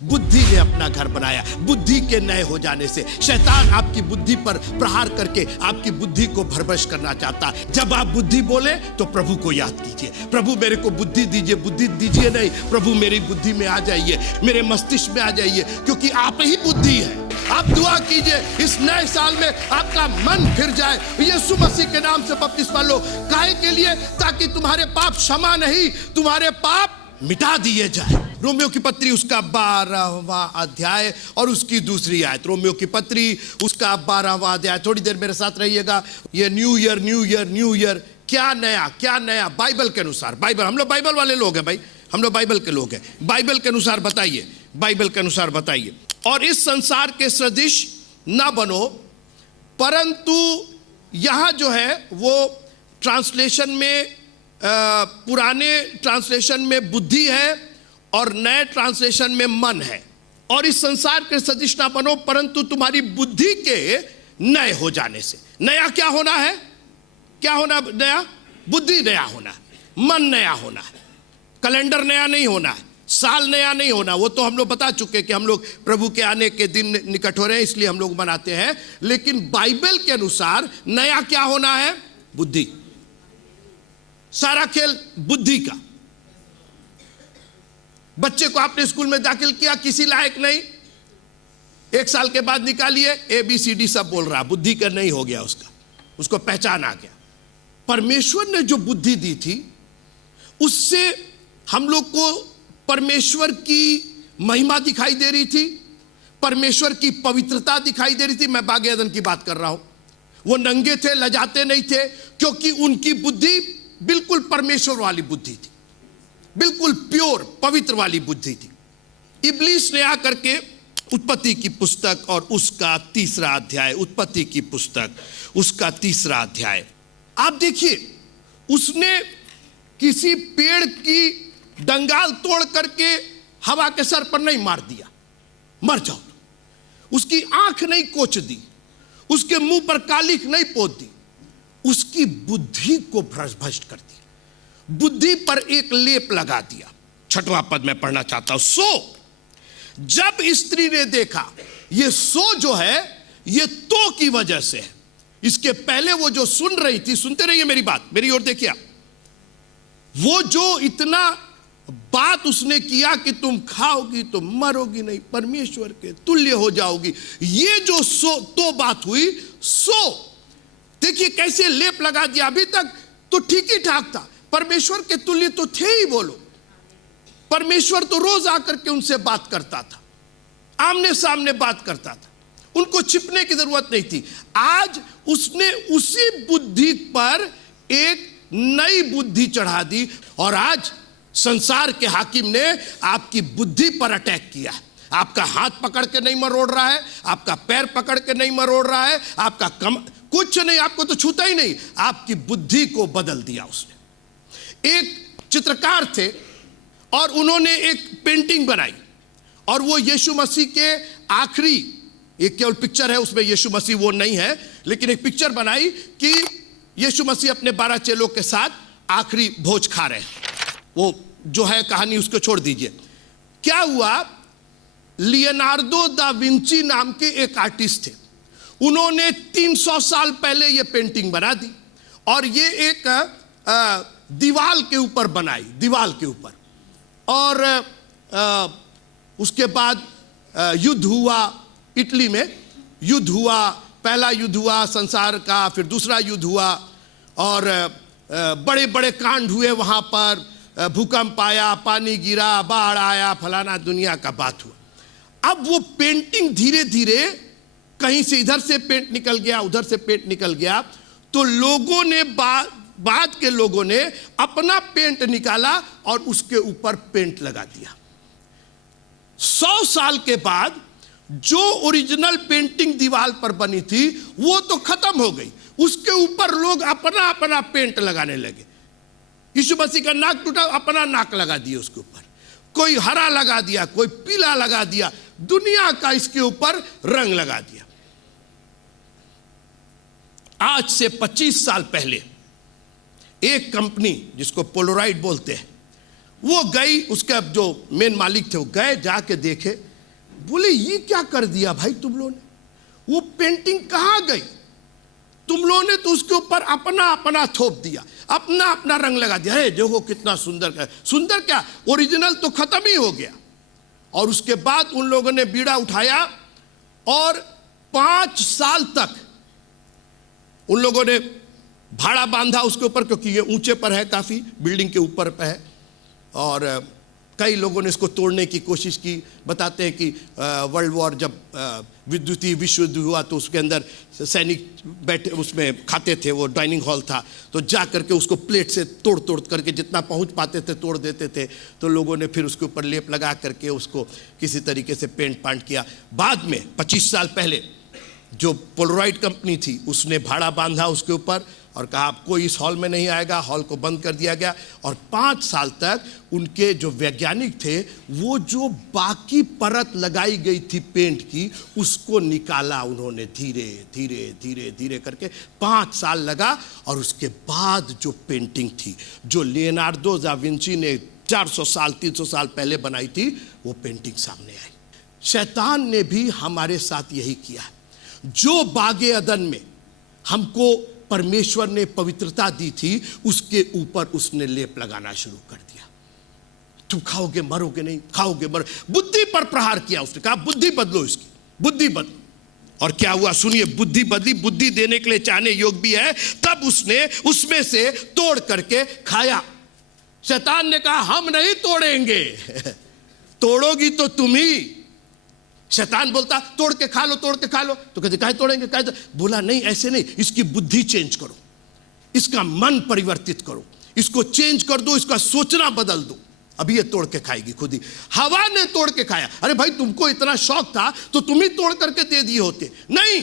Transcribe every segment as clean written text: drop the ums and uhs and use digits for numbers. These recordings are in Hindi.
बुद्धि ने अपना घर बनाया। बुद्धि के नए हो जाने से शैतान आपकी बुद्धि पर प्रहार करके आपकी बुद्धि को भरभश करना चाहता है। जब आप बुद्धि बोले तो प्रभु को याद कीजिए, प्रभु मेरे को बुद्धि दीजिए। बुद्धि दीजिए नहीं, प्रभु मेरी बुद्धि में आ जाइए, मेरे मस्तिष्क में आ जाइए, क्योंकि आप ही बुद्धि है। आप दुआ कीजिए इस नए साल में आपका मन फिर जाए। यीशु मसीह के नाम से बपतिस्मा लो। काहे के लिए? ताकि तुम्हारे पाप क्षमा नहीं, तुम्हारे पाप मिटा दिए जाए। रोमियो की पत्री उसका 12वां अध्याय और उसकी दूसरी आयत। रोमियो की पत्री उसका 12वां अध्याय। थोड़ी देर मेरे साथ रहिएगा। ये new year new year new year, क्या नया बाइबल के अनुसार। बाइबल, हम लोग बाइबल वाले लोग हैं भाई, हम लोग बाइबल के लोग हैं। बाइबल के अनुसार बताइए, बाइबल के अनुसार बताइए। और इस संसार के सदृश ना बनो, परंतु यहां जो है वो ट्रांसलेशन में पुराने ट्रांसलेशन में बुद्धि है और नए ट्रांसलेशन में मन है। और इस संसार के सदृश ना बनो, परंतु तुम्हारी बुद्धि के नए हो जाने से। नया क्या होना है? क्या होना नया? बुद्धि नया होना है, मन नया होना है। कैलेंडर नया नहीं होना है, साल नया नहीं होना। वो तो हम लोग बता चुके कि हम लोग प्रभु के आने के दिन निकट हो रहे हैं, इसलिए हम लोग मनाते हैं। लेकिन बाइबल के अनुसार नया क्या होना है? बुद्धि। सारा खेल बुद्धि का। बच्चे को आपने स्कूल में दाखिल किया, किसी लायक नहीं, 1 साल के बाद निकालिए ABCD सब बोल रहा, बुद्धि का नहीं हो गया उसका, उसको पहचान आ गया। परमेश्वर ने जो बुद्धि दी थी उससे हम लोग को परमेश्वर की महिमा दिखाई दे रही थी, परमेश्वर की पवित्रता दिखाई दे रही थी। मैं बागे अदन की बात कर रहा हूं। वो नंगे थे, लजाते नहीं थे, क्योंकि उनकी बुद्धि बिल्कुल परमेश्वर वाली बुद्धि थी, बिल्कुल प्योर पवित्र वाली बुद्धि थी। इब्लीस ने आकर के उत्पत्ति की पुस्तक और उसका 3रा अध्याय, उत्पत्ति की पुस्तक उसका 3रा अध्याय आप देखिए, उसने किसी पेड़ की डंगाल तोड़ करके हवा के सर पर नहीं मार दिया, मर जाओ। उसकी आंख नहीं कोच दी, उसके मुंह पर कालिख नहीं पोत दी, उसकी बुद्धि को भ्रष्ट कर दिया, बुद्धि पर एक लेप लगा दिया। 6वां पद में पढ़ना चाहता हूं। सो जब स्त्री ने देखा, ये सो जो है ये तो की वजह से है। इसके पहले वो जो सुन रही थी, सुनते रहिए मेरी बात, मेरी ओर देखिए। वो जो इतना बात उसने किया कि तुम खाओगी तो मरोगी नहीं, परमेश्वर के तुल्य हो जाओगी, ये जो सो तो बात हुई, सो देखिए कैसे लेप लगा दिया। अभी तक तो ठीक ही ठाक था, परमेश्वर के तुल्य तो थे ही वो लोग। परमेश्वर तो रोज आकर के उनसे बात करता था, आमने सामने बात करता था, उनको छिपने की जरूरत नहीं थी। आज उसने उसी बुद्धि पर एक नई बुद्धि चढ़ा दी, और आज संसार के हाकिम ने आपकी बुद्धि पर अटैक किया है। आपका हाथ पकड़ के नहीं मरोड़ रहा है, आपका पैर पकड़ के नहीं मरोड़ रहा है, आपका कुछ नहीं, आपको तो छूता ही नहीं, आपकी बुद्धि को बदल दिया उसने। एक चित्रकार थे और उन्होंने एक पेंटिंग बनाई, और वो यीशु मसीह के आखिरी, एक केवल पिक्चर है, उसमें यीशु मसीह वो नहीं है, लेकिन एक पिक्चर बनाई कि यीशु मसीह अपने 12 चेलों के साथ आखिरी भोज खा रहे हैं। वो जो है कहानी उसको छोड़ दीजिए। क्या हुआ, लियोनार्डो दा विंची नाम के एक आर्टिस्ट थे, उन्होंने 300 साल पहले ये पेंटिंग बना दी, और ये एक दीवाल के ऊपर बनाई, दीवाल के ऊपर। और उसके बाद युद्ध हुआ, इटली में युद्ध हुआ, पहला युद्ध हुआ संसार का, फिर दूसरा युद्ध हुआ, और बड़े बड़े कांड हुए वहाँ पर, भूकंप आया, पानी गिरा, बाढ़ आया, फलाना दुनिया का बात हुआ। अब वो पेंटिंग धीरे धीरे कहीं से इधर से पेंट निकल गया, उधर से पेंट निकल गया, तो लोगों ने बाद के लोगों ने अपना पेंट निकाला और उसके ऊपर पेंट लगा दिया। 100 साल के बाद जो ओरिजिनल पेंटिंग दीवार पर बनी थी वो तो खत्म हो गई, उसके ऊपर लोग अपना अपना पेंट लगाने लगे। यीशु मसीह का नाक टूटा, अपना नाक लगा दिया उसके ऊपर, कोई हरा लगा दिया, कोई पीला लगा दिया, दुनिया का इसके ऊपर रंग लगा दिया। आज से 25 साल पहले एक कंपनी जिसको पोलोराइड बोलते हैं, वो गई, उसका जो मेन मालिक थे वो गए, जाके देखे बोले ये क्या कर दिया भाई तुम लोगों ने, वो पेंटिंग कहां गई? तुम लोगों ने तो उसके ऊपर अपना अपना थोप दिया, अपना अपना रंग लगा दिया। है देखो कितना सुंदर, सुंदर क्या, ओरिजिनल तो खत्म ही हो गया। और उसके बाद उन लोगों ने बीड़ा उठाया और 5 साल तक उन लोगों ने भाड़ा बांधा उसके ऊपर, क्योंकि ये ऊंचे पर है, काफी बिल्डिंग के ऊपर पे है। और कई लोगों ने इसको तोड़ने की कोशिश की। बताते हैं कि वर्ल्ड वॉर जब विद्युतीय विश्व युद्ध हुआ तो उसके अंदर सैनिक बैठे उसमें खाते थे, वो डाइनिंग हॉल था, तो जा करके उसको प्लेट से तोड़ तोड़ करके जितना पहुंच पाते थे तोड़ देते थे। तो लोगों ने फिर उसके ऊपर लेप लगा करके उसको किसी तरीके से पेंट पांट किया। बाद में 25 साल पहले जो पोलराइड कंपनी थी उसने भाड़ा बांधा उसके ऊपर और कहा अब कोई इस हॉल में नहीं आएगा, हॉल को बंद कर दिया गया। और 5 साल तक उनके जो वैज्ञानिक थे वो जो बाकी परत लगाई गई थी पेंट की उसको निकाला उन्होंने, धीरे धीरे धीरे धीरे करके 5 साल लगा। और उसके बाद जो पेंटिंग थी जो लियोनार्डो दा विंची ने 400 साल 300 साल पहले बनाई थी, वो पेंटिंग सामने आई। शैतान ने भी हमारे साथ यही किया है। जो बागे अदन में हमको परमेश्वर ने पवित्रता दी थी उसके ऊपर उसने लेप लगाना शुरू कर दिया। तुम खाओगे मरोगे नहीं, खाओगे मरो, बुद्धि पर प्रहार किया। उसने कहा बुद्धि बदलो, इसकी बुद्धि बदलो। और क्या हुआ सुनिए, बुद्धि बदली, बुद्धि देने के लिए चाहने योग भी है। तब उसने उसमें से तोड़ करके खाया। शैतान ने कहा हम नहीं तोड़ेंगे तोड़ोगी तो तुम ही। शैतान बोलता तोड़ के खा लो, तोड़ के खा लो। तो कहते काहे तोड़ेंगे, काहे? बोला नहीं ऐसे नहीं, इसकी बुद्धि चेंज करो, इसका मन परिवर्तित करो, इसको चेंज कर दो, इसका सोचना बदल दो, अभी ये तोड़ के खाएगी खुद ही। हवा ने तोड़ के खाया। अरे भाई तुमको इतना शौक था तो तुम ही तोड़ करके दे दिए होते। नहीं,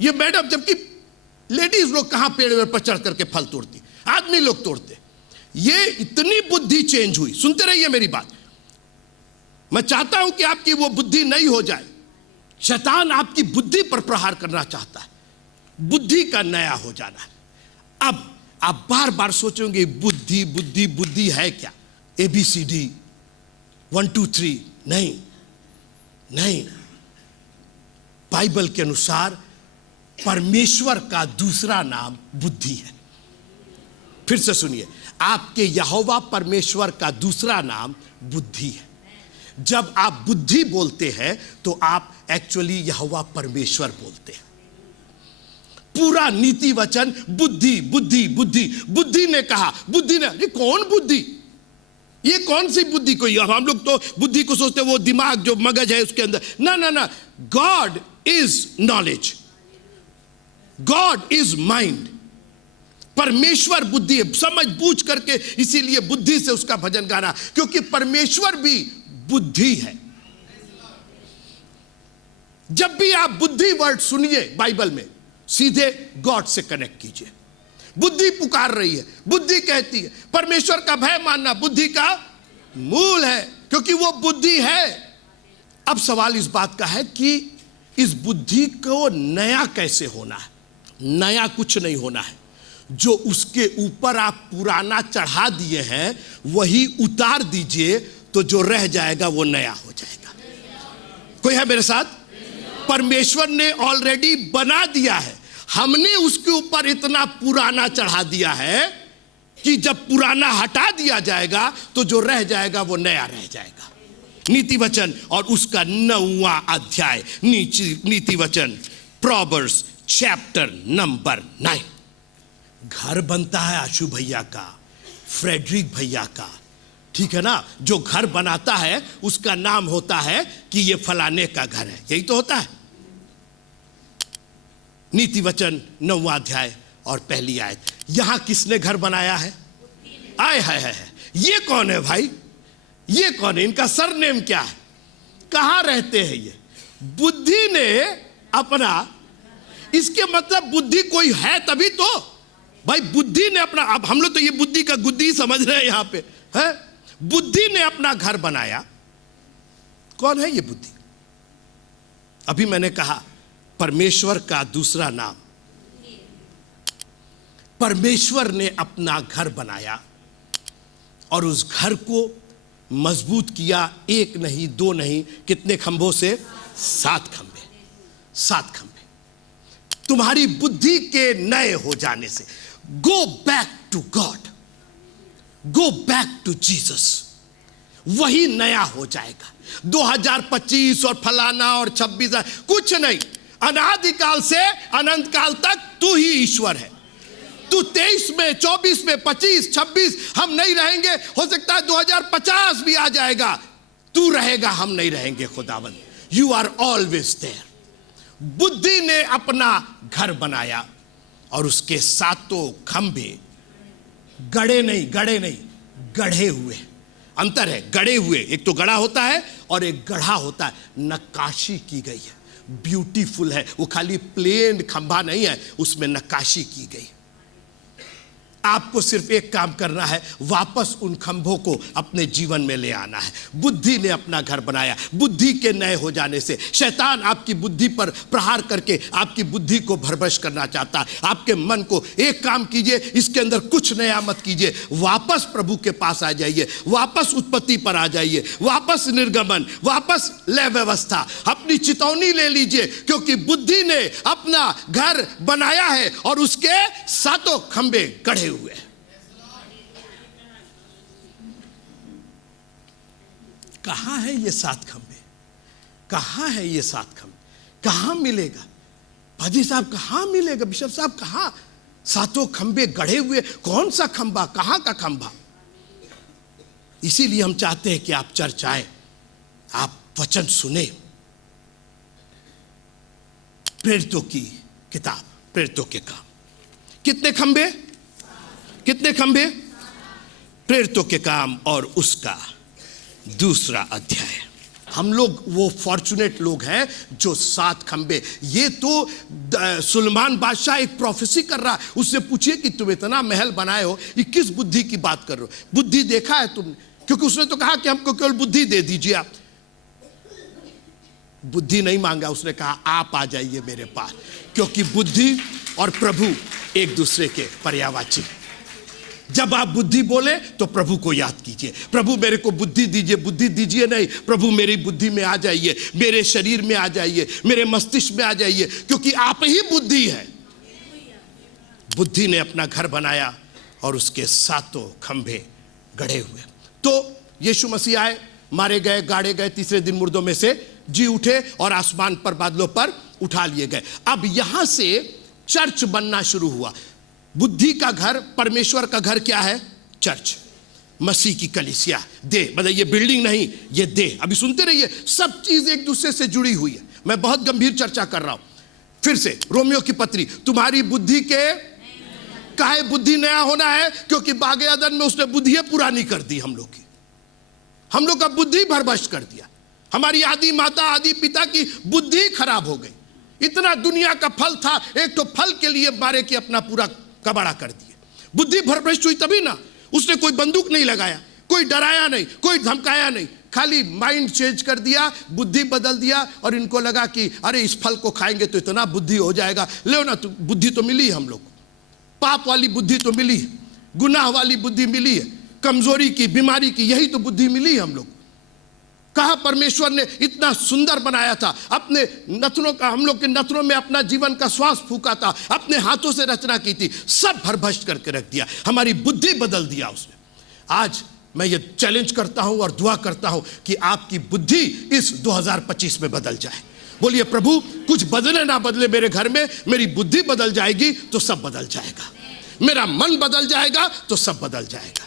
ये मैडम, जबकि लेडीज लोग कहां पेड़ पर चढ़ करके फल तोड़ती, आदमी लोग तोड़ते। ये इतनी बुद्धि चेंज हुई। सुनते रहिए मेरी बात। मैं चाहता हूं कि आपकी वो बुद्धि नहीं हो जाए। शैतान आपकी बुद्धि पर प्रहार करना चाहता है, बुद्धि का नया हो जाना है। अब आप बार बार सोचोगे बुद्धि बुद्धि बुद्धि है क्या, ABCD 1 2 3? नहीं नहीं, बाइबल के अनुसार परमेश्वर का दूसरा नाम बुद्धि है। फिर से सुनिए, आपके यहोवा परमेश्वर का दूसरा नाम बुद्धि है। जब आप बुद्धि बोलते हैं तो आप एक्चुअली यहोवा परमेश्वर बोलते हैं। पूरा नीति वचन बुद्धि बुद्धि बुद्धि। बुद्धि ने कहा, बुद्धि ने, ये कौन बुद्धि, ये कौन सी बुद्धि? कोई, अब हम लोग तो बुद्धि को सोचते हैं वो दिमाग जो मगज है उसके अंदर। ना ना ना, God is knowledge, God is mind. परमेश्वर बुद्धि है, समझ बूझ करके, इसीलिए बुद्धि से उसका भजन गाना, क्योंकि परमेश्वर भी बुद्धि है। जब भी आप बुद्धि वर्ड सुनिए बाइबल में, सीधे गॉड से कनेक्ट कीजिए। बुद्धि पुकार रही है, बुद्धि कहती है परमेश्वर का भय मानना बुद्धि का मूल है, क्योंकि वो बुद्धि है। अब सवाल इस बात का है कि इस बुद्धि को नया कैसे होना है? नया कुछ नहीं होना है, जो उसके ऊपर आप पुराना चढ़ा दिए हैं वही उतार दीजिए, तो जो रह जाएगा वो नया हो जाएगा। कोई है मेरे साथ? परमेश्वर ने ऑलरेडी बना दिया है, हमने उसके ऊपर इतना पुराना चढ़ा दिया है कि जब पुराना हटा दिया जाएगा तो जो रह जाएगा वो नया रह जाएगा। नीति वचन और उसका 9वां अध्याय, नीति वचन, प्रोवर्ब्स चैप्टर नंबर 9। घर बनता है आशु भैया का, फ्रेडरिक भैया का, ठीक है ना? जो घर बनाता है उसका नाम होता है कि ये फलाने का घर है, यही तो होता है। नीति वचन 9वां अध्याय और पहली आयत। यहां किसने घर बनाया है? आय है। ये कौन है भाई? ये कौन है? इनका सरनेम क्या है? कहां रहते हैं ये? बुद्धि ने अपना, इसके मतलब बुद्धि कोई है तभी तो भाई। बुद्धि ने अपना, अब हम लोग तो ये बुद्धि का गुद्दी समझ रहे हैं यहां पे, है? बुद्धि ने अपना घर बनाया। कौन है ये बुद्धि? अभी मैंने कहा परमेश्वर का दूसरा नाम। परमेश्वर ने अपना घर बनाया और उस घर को मजबूत किया, एक नहीं दो नहीं, कितने खंभों से? 7 खंभे। 7 खंभे तुम्हारी बुद्धि के नए हो जाने से। Go back to God, go back to Jesus, वही नया हो जाएगा। 2025 और फलाना और 26 कुछ नहीं, अनादिकाल से अनंत काल तक तू ही ईश्वर है। तू 23 में, 24 में, 25, 26 हम नहीं रहेंगे, हो सकता है 2050 भी आ जाएगा, तू रहेगा, हम नहीं रहेंगे खुदावंद। You are always there. बुद्धि ने अपना घर बनाया और उसके 7 खंभे गड़े नहीं गढ़े हुए। अंतर है, गड़े हुए, एक तो गड़ा होता है और एक गढ़ा होता है। नक्काशी की गई है, ब्यूटीफुल है, वो खाली प्लेन खंभा नहीं है, उसमें नक्काशी की गई। आपको सिर्फ एक काम करना है, वापस उन खंभों को अपने जीवन में ले आना है। बुद्धि ने अपना घर बनाया। बुद्धि के नए हो जाने से शैतान आपकी बुद्धि पर प्रहार करके आपकी बुद्धि को भरभस करना चाहता है। आपके मन को, एक काम कीजिए, इसके अंदर कुछ नया मत कीजिए, वापस प्रभु के पास आ जाइए, वापस उत्पत्ति पर आ जाइए, वापस निर्गमन, वापस लय व्यवस्था, अपनी चितौनी ले लीजिए, क्योंकि बुद्धि ने अपना घर बनाया है और उसके 7 खंभे गढ़े हुए। कहां है ये 7 खंभे? कहां है ये 7 खंभे? कहां मिलेगा पाजी साहब? कहां मिलेगा बिशप साहब? कहां 7 खंभे गढ़े हुए? कौन सा खंभा? कहां का खंभा? इसीलिए हम चाहते हैं कि आप चर्च आए, आप वचन सुने। प्रेरितों की किताब, प्रेरितों के काम। कितने खंभे? कितने खंभे? प्रेरितों के काम और उसका 2 अध्याय। हम लोग वो फॉर्चुनेट लोग हैं जो 7 खंभे। ये तो सुलेमान बादशाह एक प्रोफेसी कर रहा है। उससे पूछिए कि तुम इतना महल बनाए हो, ये किस बुद्धि की बात कर रहे हो? बुद्धि देखा है तुमने? क्योंकि उसने तो कहा कि हमको केवल बुद्धि दे दीजिए आप। बुद्धि नहीं मांगा, उसने कहा आप आ जाइए मेरे पास, क्योंकि बुद्धि और प्रभु एक दूसरे के पर्यायवाची। जब आप बुद्धि बोले तो प्रभु को याद कीजिए, प्रभु मेरे को बुद्धि दीजिए, बुद्धि दीजिए नहीं, प्रभु मेरी बुद्धि में आ जाइए, मेरे शरीर में आ जाइए, मेरे मस्तिष्क में आ जाइए, क्योंकि आप ही बुद्धि है। बुद्धि ने अपना घर बनाया और उसके 7 खंभे गढ़े हुए। तो यीशु मसीह आए, मारे गए, गाड़े गए, तीसरे दिन मुर्दों में से जी उठे और आसमान पर बादलों पर उठा लिए गए। अब यहां से चर्च बनना शुरू हुआ। बुद्धि का घर, परमेश्वर का घर क्या है? चर्च, मसीह की कलीसिया। देह, मतलब ये बिल्डिंग नहीं, ये देह। अभी सुनते रहिए, सब चीज एक दूसरे से जुड़ी हुई है। मैं बहुत गंभीर चर्चा कर रहा हूं। फिर से रोमियो की पत्री, तुम्हारी बुद्धि के काहे बुद्धि नया होना है? क्योंकि बागे अदन में उसने बुद्धियां पुरानी कर दी हम लोग की। हम लोग का बुद्धि भरभस कर दिया। हमारी आदि माता, आदि पिता की बुद्धि खराब हो गई। इतना दुनिया का फल था, एक तो फल के लिए मारे कि अपना पूरा कबाड़ा कर दिए। बुद्धि भ्रष्ट हुई तभी ना। उसने कोई बंदूक नहीं लगाया, कोई डराया नहीं, कोई धमकाया नहीं, खाली माइंड चेंज कर दिया, बुद्धि बदल दिया। और इनको लगा कि अरे इस फल को खाएंगे तो इतना बुद्धि हो जाएगा। ले ना, तो बुद्धि तो मिली हम लोग को, पाप वाली बुद्धि तो मिली है, गुनाह वाली बुद्धि मिली है, कमजोरी की, बीमारी की, यही तो बुद्धि मिली है हम लोग। कहा परमेश्वर ने इतना सुंदर बनाया था, अपने नथनों का, हम लोग के नथनों में अपना जीवन का श्वास फूका था, अपने हाथों से रचना की थी, सब भरभस्ट करके रख दिया, हमारी बुद्धि बदल दिया उसने। आज मैं ये चैलेंज करता हूं और दुआ करता हूं कि आपकी बुद्धि इस 2025 में बदल जाए। बोलिए प्रभु, कुछ बदले ना बदले मेरे घर में, मेरी बुद्धि बदल जाएगी तो सब बदल जाएगा, मेरा मन बदल जाएगा तो सब बदल जाएगा।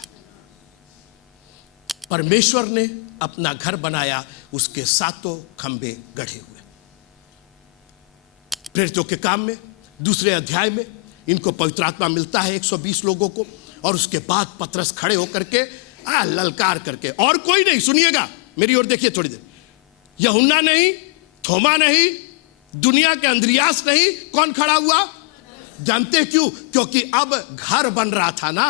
परमेश्वर ने अपना घर बनाया, उसके 7 खंभे गढ़े हुए। प्रेरितों के काम में 2 अध्याय में इनको पवित्र आत्मा मिलता है 120 लोगों को। और उसके बाद पतरस खड़े होकर के ललकार करके, और कोई नहीं, सुनिएगा मेरी ओर देखिए थोड़ी देर, यूहन्ना नहीं, थोमा नहीं, दुनिया के अंद्रियास नहीं, कौन खड़ा हुआ? जानते क्यों? क्योंकि अब घर बन रहा था ना,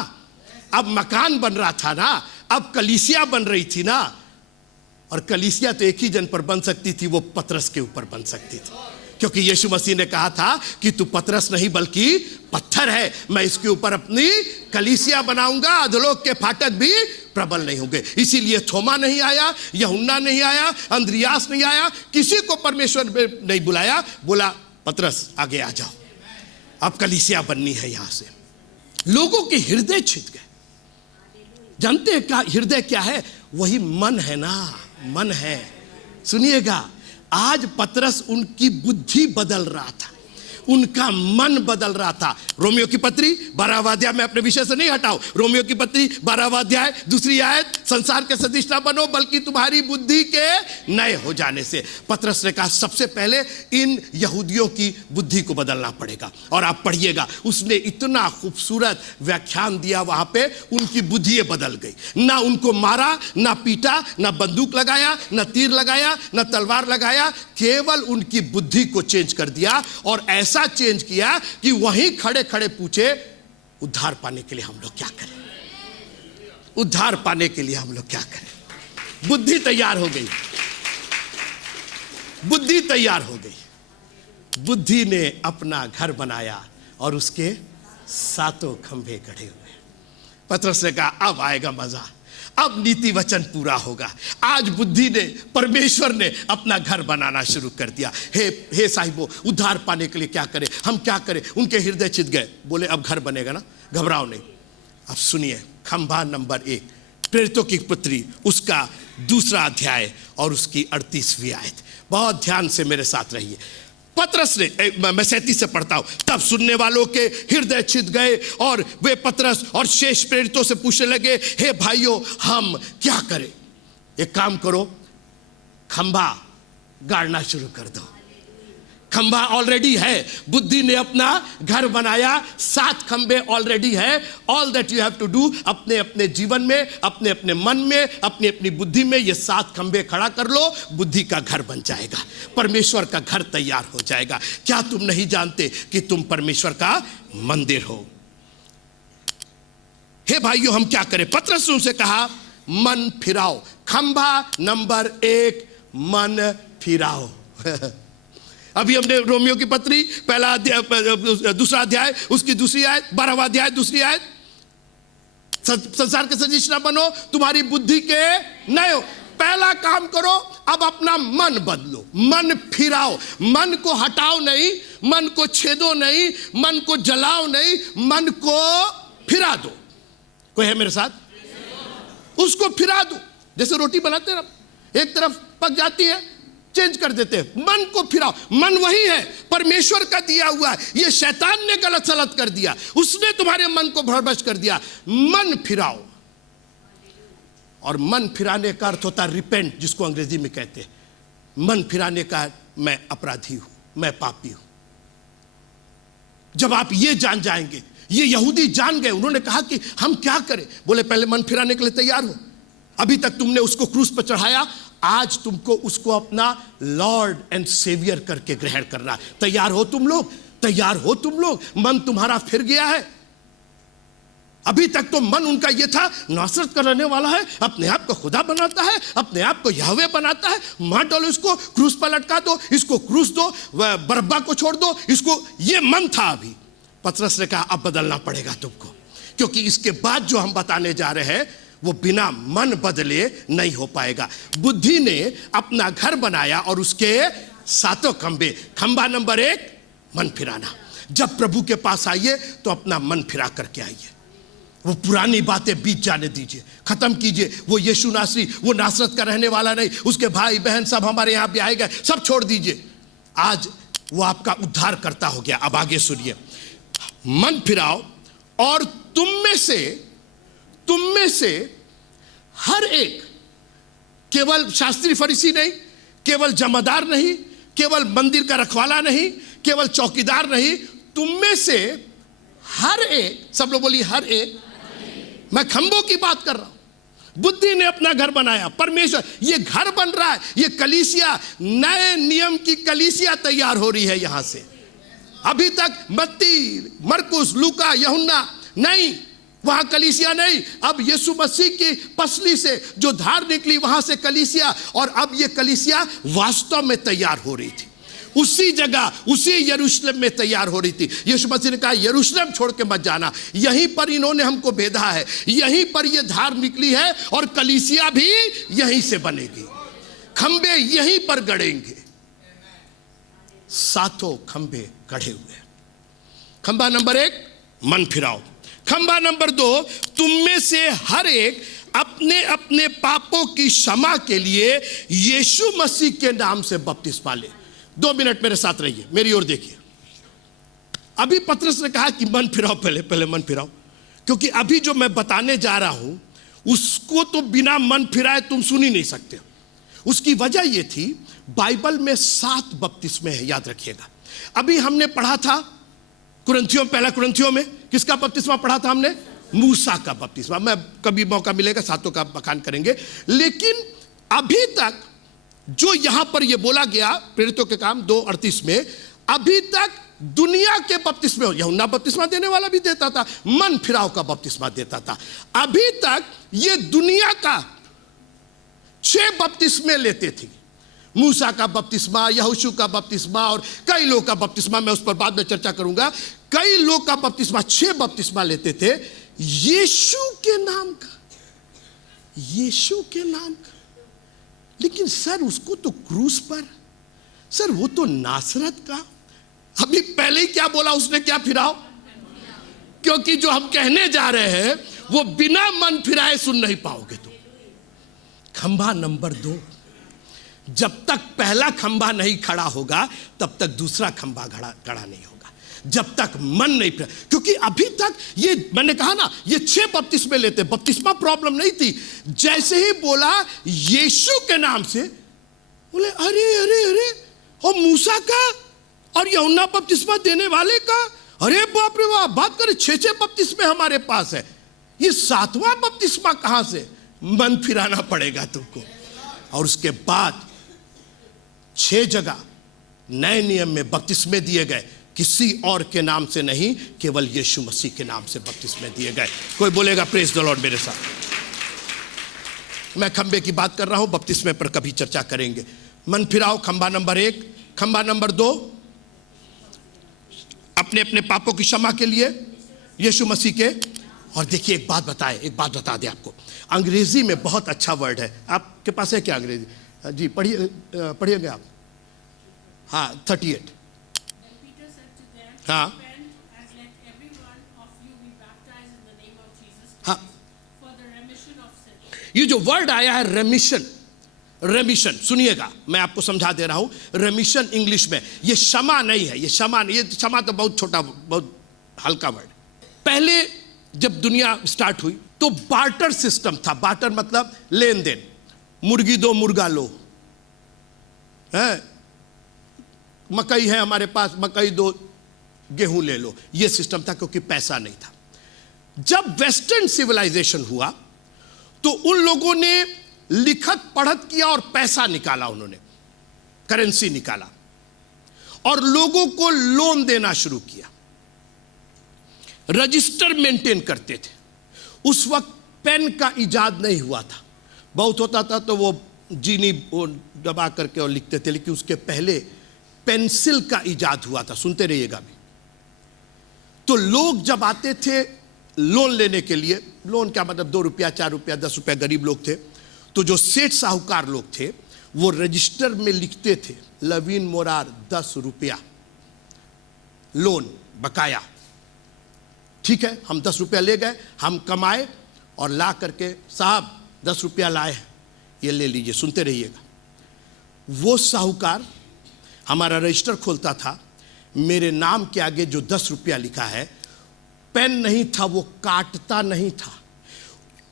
अब मकान बन रहा था ना, अब कलीसिया बन रही थी ना। और कलीसिया तो एक ही जन पर बन सकती थी, वो पतरस के ऊपर बन सकती थी, क्योंकि यीशु मसीह ने कहा था कि तू पतरस नहीं बल्कि पत्थर है, मैं इसके ऊपर अपनी कलीसिया बनाऊंगा, अधोलोक के फाटक भी प्रबल नहीं होंगे। इसीलिए थोमा नहीं आया, यूहन्ना नहीं आया, अंद्रियास नहीं आया, किसी को परमेश्वर ने नहीं बुलाया, बोला पतरस आगे आ जाओ, अब कलीसिया बननी है। यहां से लोगों के हृदय छिद गए। जानते हैं क्या हृदय क्या है? वही मन है ना, मन है। सुनिएगा, आज पतरस उनकी बुद्धि बदल रहा था, उनका मन बदल रहा था। रोमियो की पत्री 12वां अध्याय, मैं अपने विषय से नहीं हटाऊं, रोमियो की पत्री 12वां अध्याय 2 आयत, संसार के सदृश ना बनो बल्कि तुम्हारी बुद्धि के नए हो जाने से। पतरस ने कहा सबसे पहले इन यहूदियों की बुद्धि को बदलना पड़ेगा। और आप पढ़िएगा, उसने इतना खूबसूरत व्याख्यान दिया, वहां पे उनकी बुद्धि बदल गई। ना उनको मारा, ना पीटा, ना बंदूक लगाया, ना तीर लगाया, ना तलवार लगाया, केवल उनकी बुद्धि को चेंज कर दिया। और ऐसा चेंज किया कि वहीं खड़े खड़े पूछे, उद्धार पाने के लिए हम लोग क्या करें? उद्धार पाने के लिए हम लोग क्या करें? बुद्धि तैयार हो गई, बुद्धि तैयार हो गई। बुद्धि ने अपना घर बनाया और उसके 7 खंभे गढ़े हुए। पतरस ने कहा अब आएगा मजा, अब नीति वचन पूरा होगा। आज बुद्धि ने, परमेश्वर ने अपना घर बनाना शुरू कर दिया। हे साहिबो, उद्धार पाने के लिए क्या करें, हम क्या करें? उनके हृदय चित गए, बोले अब घर बनेगा ना, घबराओ नहीं। अब सुनिए, खंभा नंबर 1, प्रेरितों की पत्री उसका 2 अध्याय और उसकी 38वीं आयत। बहुत ध्यान से मेरे साथ रहिए। पतरस ने, मैं 37 से पढ़ता हूं, तब सुनने वालों के हृदय छिद गए और वे पतरस और शेष प्रेरितों से पूछने लगे, हे भाइयों हम क्या करें? एक काम करो, खंभा गाड़ना शुरू कर दो। खंभा ऑलरेडी है, बुद्धि ने अपना घर बनाया, 7 खंभे ऑलरेडी है। All that you have to do, अपने अपने जीवन में, अपने अपने मन में, अपनी अपनी बुद्धि में ये 7 खंभे खड़ा कर लो, बुद्धि का घर बन जाएगा, परमेश्वर का घर तैयार हो जाएगा। क्या तुम नहीं जानते कि तुम परमेश्वर का मंदिर हो? हे भाइयों हम क्या करें? पतरस ने उनसे कहा मन फिराओ। खंभा नंबर 1, मन फिराओ। अभी हमने रोमियो की पत्री 2 अध्याय उसकी 2 आयत, 12वां अध्याय 2 आयत, संसार के सदृश ना बनो, तुम्हारी बुद्धि के नए हो। पहला काम करो, अब अपना मन बदलो, मन फिराओ। मन को हटाओ नहीं, मन को छेदो नहीं, मन को जलाओ नहीं, मन को फिरा दो। कोई है मेरे साथ? उसको फिरा दो। जैसे रोटी बनाते हैं ना, एक तरफ पक जाती है, चेंज कर देते हैं, मन को फिराओ। मन वही है, परमेश्वर का दिया हुआ है, ये शैतान ने गलत सलत कर दिया, उसने तुम्हारे मन को भ्रष्ट कर दिया। मन फिराओ। और मन फिराने का अर्थ होता है रिपेंट, जिसको अंग्रेजी में कहते हैं। मन फिराने का मैं अपराधी हूं, मैं पापी हूं। जब आप ये जान जाएंगे, ये यहूदी जान गए, उन्होंने कहा कि हम क्या करें? बोले पहले मन फिराने के लिए तैयार हो। अभी तक तुमने उसको क्रूस पर चढ़ाया, आज तुमको उसको अपना लॉर्ड एंड सेवियर करके ग्रहण करना। तैयार हो तुम लोग? तैयार हो तुम लोग? मन तुम्हारा फिर गया है। अभी तक तो मन उनका ये था, नासरत का रहने वाला है, अपने आप को खुदा बनाता है, अपने आप को यहोवे बनाता है, मार डालो इसको, क्रूस पर लटका दो, इसको क्रूस दो, बरब्बा को छोड़ दो, इसको। ये मन था अभी। पतरस ने कहा अब बदलना पड़ेगा तुमको, क्योंकि इसके बाद जो हम बताने जा रहे हैं वो बिना मन बदले नहीं हो पाएगा। बुद्धि ने अपना घर बनाया और उसके 7 खंभे। खंभा नंबर 1, मन फिराना। जब प्रभु के पास आइए तो अपना मन फिरा करके आइए। वो पुरानी बातें बीत जाने दीजिए, खत्म कीजिए। वो यीशु नासरी, वो नासरत का रहने वाला नहीं, उसके भाई बहन सब हमारे यहाँ भी आए गए, सब छोड़ दीजिए। आज वो आपका उद्धार करता हो गया। अब आगे सुनिए, मन फिराओ और तुम में से हर एक, केवल शास्त्री फरीसी नहीं, केवल जमादार नहीं, केवल मंदिर का रखवाला नहीं, केवल चौकीदार नहीं, तुम में से हर एक, सब लोग बोलिए हर एक। मैं खंभों की बात कर रहा हूं। बुद्धि ने अपना घर बनाया, परमेश्वर, ये घर बन रहा है, ये कलीसिया, नए नियम की कलीसिया तैयार हो रही है यहां से। अभी तक मत्ती, मरकुस, लूका, यूहन्ना नहीं, वहां कलीसिया नहीं। अब यीशु मसीह की पसली से जो धार निकली, वहां से कलीसिया। और अब ये कलीसिया वास्तव में तैयार हो रही थी। उसी जगह, उसी यरूशलेम में तैयार हो रही थी। यीशु मसीह ने कहा यरूशलेम छोड़ के मत जाना, यहीं पर इन्होंने हमको भेदा है, यहीं पर ये धार निकली है और कलीसिया भी यहीं से बनेगी, खंबे यहीं पर गड़ेंगे। सातों खंबे गढ़े हुए। खंबा नंबर 1, मन फिराओ। खंबा नंबर 2, तुम में से हर एक अपने अपने पापों की क्षमा के लिए यीशु मसीह के नाम से बपतिस्मा ले। 2 मिनट मेरे साथ रहिए, मेरी ओर देखिए। अभी पतरस ने कहा कि मन फिराओ, पहले मन फिराओ, क्योंकि अभी जो मैं बताने जा रहा हूं उसको तो बिना मन फिराए तुम सुन ही नहीं सकते। उसकी वजह यह थी, बाइबल में 7 बपतिस्मे हैं, याद रखिएगा। अभी हमने पढ़ा था कुरिन्थियों, पहला कुरिन्थियों में किसका बपतिस्मा पढ़ा था हमने? मूसा का बपतिस्मा। मैं कभी मौका मिलेगा सातों का बखान करेंगे। लेकिन अभी तक जो यहां पर यह बोला गया प्रेरितों के काम 2:38 में, अभी तक दुनिया के बपतिस्मे, यूहन्ना बपतिस्मा देने वाला भी देता था, मन फिराव का बपतिस्मा देता था। अभी तक ये दुनिया का 6 बपतिस्मे लेते थे, मूसा का बपतिस्मा, यहोशू का बपतिस्मा और कई लोग का बपतिस्मा। मैं उस पर बाद में चर्चा करूंगा। कई लोग का बपतिस्मा, 6 बपतिस्मा लेते थे यीशु के नाम का, यीशु के नाम का। लेकिन सर उसको तो क्रूस पर, सर वो तो नासरत का। अभी पहले ही क्या बोला उसने, क्या फिराओ? क्योंकि जो हम कहने जा रहे हैं वो बिना मन फिराए सुन नहीं पाओगे। तो खंभा नंबर 2, जब तक पहला खंभा नहीं खड़ा होगा तब तक दूसरा खंभा खड़ा नहीं होगा, जब तक मन नहीं फिरा। क्योंकि अभी तक ये मैंने कहा ना, ये 6 बपतिस्मे लेते, बपतिस्मा प्रॉब्लम नहीं थी। जैसे ही बोला यीशु के नाम से, बोले अरे अरे अरे, और मूसा का और यूहन्ना बपतिस्मा देने वाले का, अरे बाप रे बाप, बात करें 6 बपतिस्मे हमारे पास है, ये 7वां बपतिस्मा कहां से? मन फिराना पड़ेगा तुमको। और उसके बाद 6 जगह नए नियम में बपतिस्मे दिए गए, किसी और के नाम से नहीं, केवल यीशु मसीह के नाम से बपतिस्मे दिए गए। कोई बोलेगा प्रेज द लॉर्ड मेरे साथ। मैं खंबे की बात कर रहा हूं, बपतिस्मे पर कभी चर्चा करेंगे। मन फिराओ खंबा नंबर 1। खंबा नंबर 2, अपने अपने पापों की क्षमा के लिए यीशु मसीह के। और देखिए एक बात बता दे आपको, अंग्रेजी में बहुत अच्छा वर्ड है। आपके पास है क्या अंग्रेजी? जी पढ़िएगा आप। हाँ 38। हाँ हाँ, ये जो वर्ड आया है रेमिशन, रेमिशन सुनिएगा, मैं आपको समझा दे रहा हूं। रेमिशन इंग्लिश में ये क्षमा नहीं है, ये क्षमा नहीं, ये क्षमा तो बहुत छोटा, बहुत हल्का वर्ड। पहले जब दुनिया स्टार्ट हुई तो बार्टर सिस्टम था। बार्टर मतलब लेन देन, मुर्गी दो मुर्गा लो, है मकई है हमारे पास, मकई दो गेहूं ले लो, यह सिस्टम था, क्योंकि पैसा नहीं था। जब वेस्टर्न सिविलाइजेशन हुआ तो उन लोगों ने लिखत पढ़त किया और पैसा निकाला, उन्होंने करेंसी निकाला और लोगों को लोन देना शुरू किया। रजिस्टर मेंटेन करते थे। उस वक्त पेन का इजाद नहीं हुआ था, बहुत होता था तो वो जीनी दबा करके और लिखते थे, लेकिन उसके पहले पेंसिल का इजाद हुआ था। सुनते रहिएगा भी। तो लोग जब आते थे लोन लेने के लिए, लोन क्या मतलब 2 रुपया 4 रुपया 10 रुपया, गरीब लोग थे, तो जो सेठ साहूकार लोग थे वो रजिस्टर में लिखते थे लवीन मोरार 10 रुपया लोन बकाया। ठीक है, हम 10 रुपया ले गए, हम कमाए और ला करके साहब 10 रुपया लाए हैं, ये ले लीजिए। सुनते रहिएगा। वो साहूकार हमारा रजिस्टर खोलता था, मेरे नाम के आगे जो 10 रुपया लिखा है, पेन नहीं था, वो काटता नहीं था,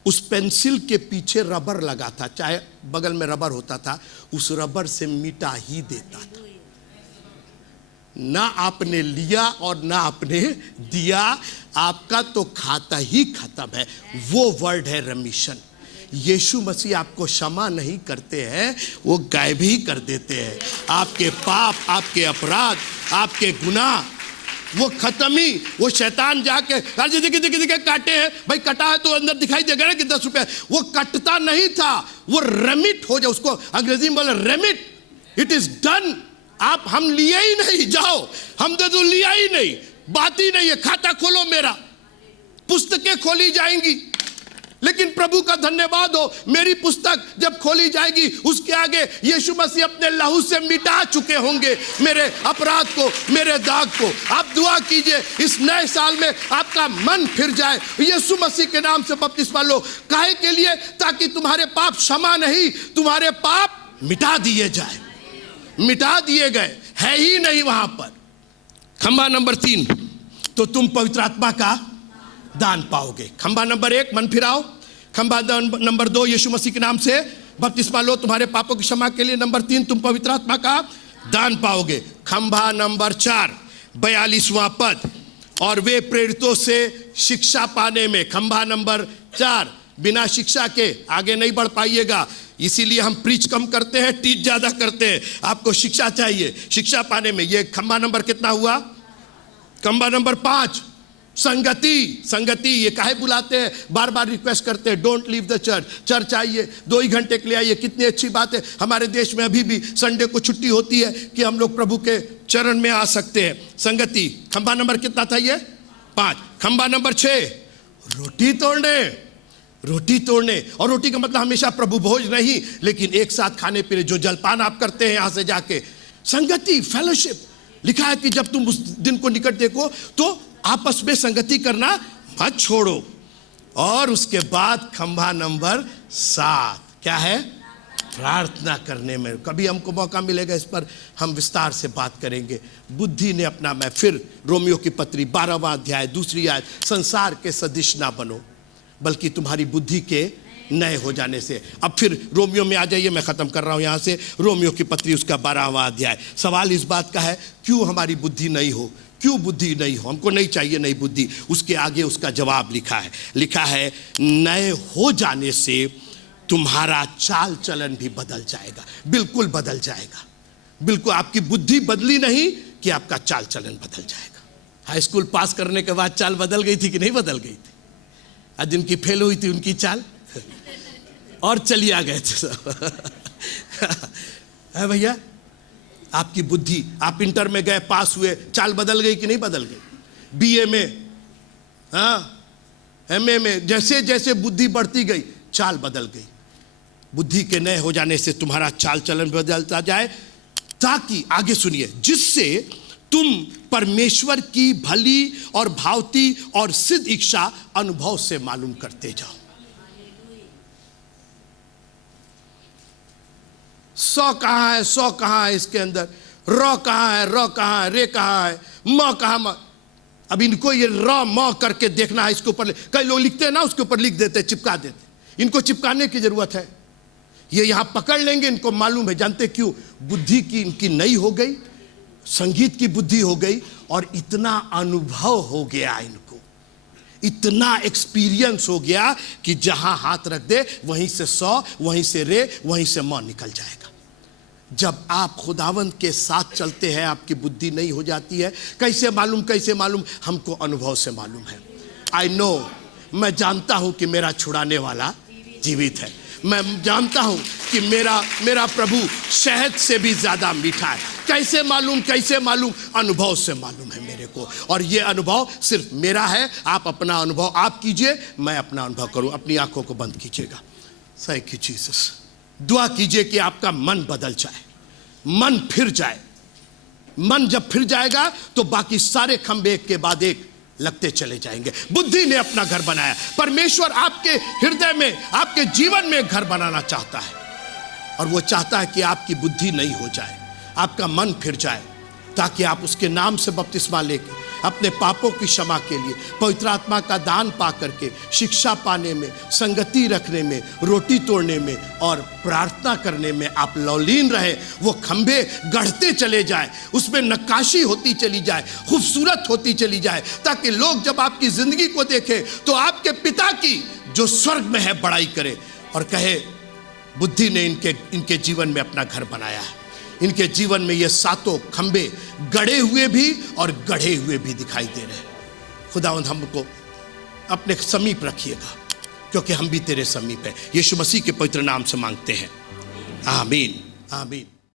उस पेंसिल के पीछे रबर लगा था, चाहे बगल में रबर होता था, उस रबर से मिटा ही देता था। ना आपने लिया और ना आपने दिया, आपका तो खाता ही खत्म है। वो वर्ड है रेमिशन। यीशु मसीह आपको क्षमा नहीं करते हैं, वो गायब ही कर देते हैं। आपके पाप, आपके अपराध, आपके गुनाह वो खत्म ही। वो शैतान जाके देखिए काटे हैं भाई, कटा है तो अंदर दिखाई देगा ना कि 10 रुपया, वो कटता नहीं था, वो रेमिट हो जाए। उसको अंग्रेजी में बोले रेमिट, इट इज डन, आप हम लिए ही नहीं, जाओ हमने तो लिया ही नहीं, बात ही नहीं है, खाता खोलो मेरा, पुस्तकें खोली जाएंगी। लेकिन प्रभु का धन्यवाद हो, मेरी पुस्तक जब खोली जाएगी उसके आगे यीशु मसीह अपने लहू से मिटा चुके होंगे मेरे अपराध को, मेरे दाग को। आप दुआ कीजिए इस नए साल में आपका मन फिर जाए, यीशु मसीह के नाम से बपतिस्मा लो। काहे के लिए? ताकि तुम्हारे पाप क्षमा नहीं, तुम्हारे पाप मिटा दिए जाए, मिटा दिए गए, है ही नहीं वहां पर। खंबा नंबर 3, तो तुम पवित्र आत्मा का दान पाओगे। खंबा नंबर 1, मन फिराओ। खंबा नंबर 2, यीशु मसीह के नाम से बपतिस्मा लो तुम्हारे पापों की क्षमा के लिए। नंबर 3, तुम पवित्र आत्मा का दान पाओगे। खंबा नंबर 4, 42वां पद, और वे प्रेरितों से शिक्षा पाने में। खंबा नंबर 4, बिना शिक्षा के आगे नहीं बढ़ पाइएगा, इसीलिए हम प्रीच कम करते हैं, टीच ज्यादा करते हैं। आपको शिक्षा चाहिए, शिक्षा पाने में। ये खंबा नंबर कितना हुआ? खंबा नंबर 5, संगति। संगति ये काहे बुलाते हैं, बार बार रिक्वेस्ट करते हैं, don't leave the church, church आइए, 2 ही घंटे के लिए आइए। कितनी अच्छी बात है, हमारे देश में अभी भी संडे को छुट्टी होती है कि हम लोग प्रभु के चरण में आ सकते हैं। संगति। खंबा नंबर कितना था ये? 5। खंबा नंबर 6, रोटी तोड़ने। रोटी तोड़ने, और रोटी का मतलब हमेशा प्रभु भोज नहीं, लेकिन एक साथ खाने पीने, जो जलपान आप करते हैं यहां से जाके। संगति, फेलोशिप। लिखा है कि जब तुम उस दिन को निकट देखो तो आपस में संगति करना मत छोड़ो। और उसके बाद खंभा नंबर 7 क्या है? प्रार्थना करने में। कभी हमको मौका मिलेगा इस पर हम विस्तार से बात करेंगे। बुद्धि ने अपना मैं, फिर रोमियो की पत्री 12वां अध्याय 2री आयत, संसार के सदृश ना बनो बल्कि तुम्हारी बुद्धि के नए हो जाने से। अब फिर रोमियो में आ जाइए, मैं खत्म कर रहा हूं यहां से। रोमियो की पत्री उसका 12वां अध्याय। सवाल इस बात का है, क्यों हमारी बुद्धि नहीं हो? क्यों बुद्धि नहीं हो? हमको नहीं चाहिए नई बुद्धि। उसके आगे उसका जवाब लिखा है, लिखा है नए हो जाने से तुम्हारा चाल चलन भी बदल जाएगा। बिल्कुल बदल जाएगा, बिल्कुल। आपकी बुद्धि बदली नहीं कि आपका चाल चलन बदल जाएगा। हाई स्कूल पास करने के बाद चाल बदल गई थी कि नहीं बदल गई थी? आज जिनकी फेल हुई थी उनकी चाल और चली आ गए थे सब। है भैया, आपकी बुद्धि, आप इंटर में गए, पास हुए, चाल बदल गई कि नहीं बदल गई? बीए में, हाँ, एमए में, जैसे जैसे बुद्धि बढ़ती गई चाल बदल गई। बुद्धि के नए हो जाने से तुम्हारा चाल चलन बदलता जाए, ताकि आगे सुनिए, जिससे तुम परमेश्वर की भली और भावती और सिद्ध इच्छा अनुभव से मालूम करते जाओ। 100 कहाँ है, 100 कहाँ है इसके अंदर? र कहाँ है, र कहाँ है, रे कहाँ है, म कहाँ म? अब इनको ये र म करके देखना है। इसके ऊपर कई लोग लिखते हैं ना, उसके ऊपर लिख देते, चिपका देते। इनको चिपकाने की जरूरत है। ये यहां पकड़ लेंगे, इनको मालूम है। जानते क्यों? बुद्धि की इनकी नई हो गई, संगीत की बुद्धि हो गई, और इतना अनुभव हो गया इनको, इतना एक्सपीरियंस हो गया कि जहां हाथ रख दे वहीं से 100, वहीं से रे, वहीं से म निकल जाएगा। जब आप खुदावंत के साथ चलते हैं आपकी बुद्धि नहीं हो जाती है। कैसे मालूम? कैसे मालूम? हमको अनुभव से मालूम है। आई नो, मैं जानता हूं कि मेरा छुड़ाने वाला जीवित है। मैं जानता हूं कि मेरा प्रभु शहद से भी ज्यादा मीठा है। कैसे मालूम? कैसे मालूम? अनुभव से मालूम है मेरे को। और ये अनुभव सिर्फ मेरा है। आप अपना अनुभव आप कीजिए, मैं अपना अनुभव करूं। अपनी आंखों को बंद कीजिएगा। Thank you Jesus. दुआ कीजिए कि आपका मन बदल जाए, मन फिर जाए। मन जब फिर जाएगा तो बाकी सारे खंभे एक के बाद एक लगते चले जाएंगे। बुद्धि ने अपना घर बनाया। परमेश्वर आपके हृदय में, आपके जीवन में घर बनाना चाहता है, और वो चाहता है कि आपकी बुद्धि नहीं हो जाए, आपका मन फिर जाए, ताकि आप उसके नाम से बपतिस्मा लेके अपने पापों की क्षमा के लिए, पवित्र आत्मा का दान पा करके, शिक्षा पाने में, संगति रखने में, रोटी तोड़ने में और प्रार्थना करने में आप लौलीन रहे। वो खंभे गढ़ते चले जाए, उसमें नक्काशी होती चली जाए, खूबसूरत होती चली जाए, ताकि लोग जब आपकी जिंदगी को देखें तो आपके पिता की जो स्वर्ग में है बड़ाई करे और कहे बुद्धि ने इनके जीवन में अपना घर बनाया है। इनके जीवन में ये 7 खंबे गड़े हुए भी और गढ़े हुए भी दिखाई दे रहे हैं। खुदावंद हमको अपने समीप रखिएगा, क्योंकि हम भी तेरे समीप हैं। यीशु मसीह के पवित्र नाम से मांगते हैं, आमीन, आमीन।